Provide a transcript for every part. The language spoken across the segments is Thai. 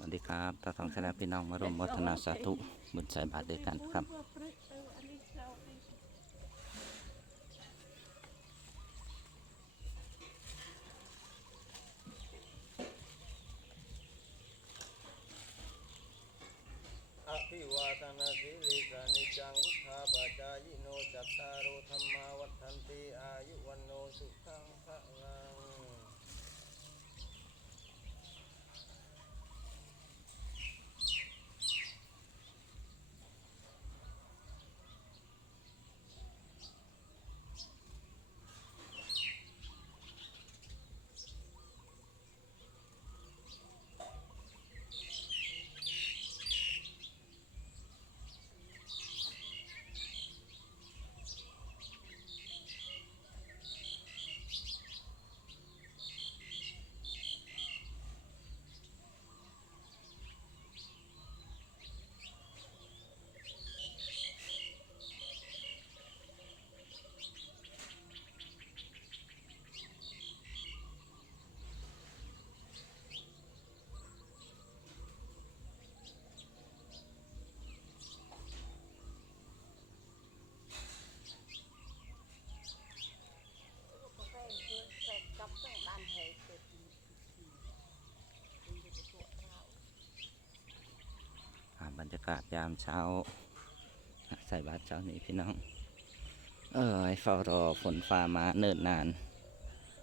วัสดีครับตาทองแสดงพี่น้องมาร่วมวัฒนาสาธุบุญใส่บาตรด้วยกันครับ อภิวาทนาสีลิสานิจังวุธาปจายโนจัตตารโอธรรมาวัฏันติอาาบยากาศยามเช้า ใส่บาตรเช้านี้พี่น้อง เออเฝ้ารอฝนฟ้ามาเนิ่นนาน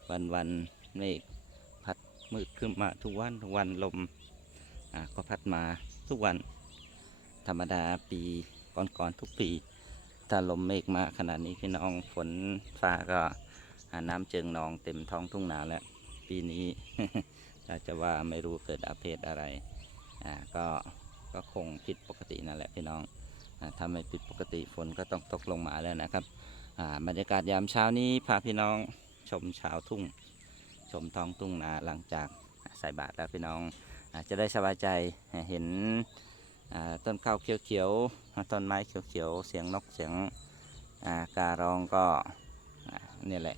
วันวันเมฆพัดมืดขึ้นมาทุกวันทุกวันลมอ่าก็พัดมาทุกวัน ธรรมดาปีก่อนๆทุกปีถ้าลมเมฆมาขนาดนี้พี่น้องฝนฟ้าก็น้ำเจิงนองเต็มท้องทุ่งนาแล้ว ปีนี้ถ้าจะว่าไม่รู้เกิดอาเพศอะไร อ่าก็ ก็คงผิดปกตินั่นแหละพี่น้องอถ้าไม่ผิดปกติฝนก็ต้องตกลงมาแล้วนะครับอ่าบรรยากาศยามเช้านี้พาพี่น้องชมชาวทุ่ง ชมท้องทุ่งนาหลังจากใส่บาตรแล้วพี่น้องอจะได้สบายใจเห็นอ่าต้นข้าวเขียวๆต้นไม้เขียวๆเสียงนกเสียงอ่าการ้องก็อ่าเนี่ยแหละ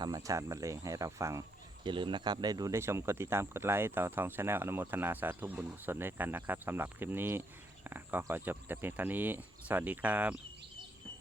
ธรรมชาติบรรเลงให้เราฟัง อย่าลืมนะครับ ได้ดูได้ชมกดติดตามกดไลค์ต่อทองชาแนลอนุโมทนาสาธุบุญกุศลด้วยกันนะครับสำหรับคลิปนี้ก็ขอจบแต่เพียงเท่านี้ สวัสดีครับ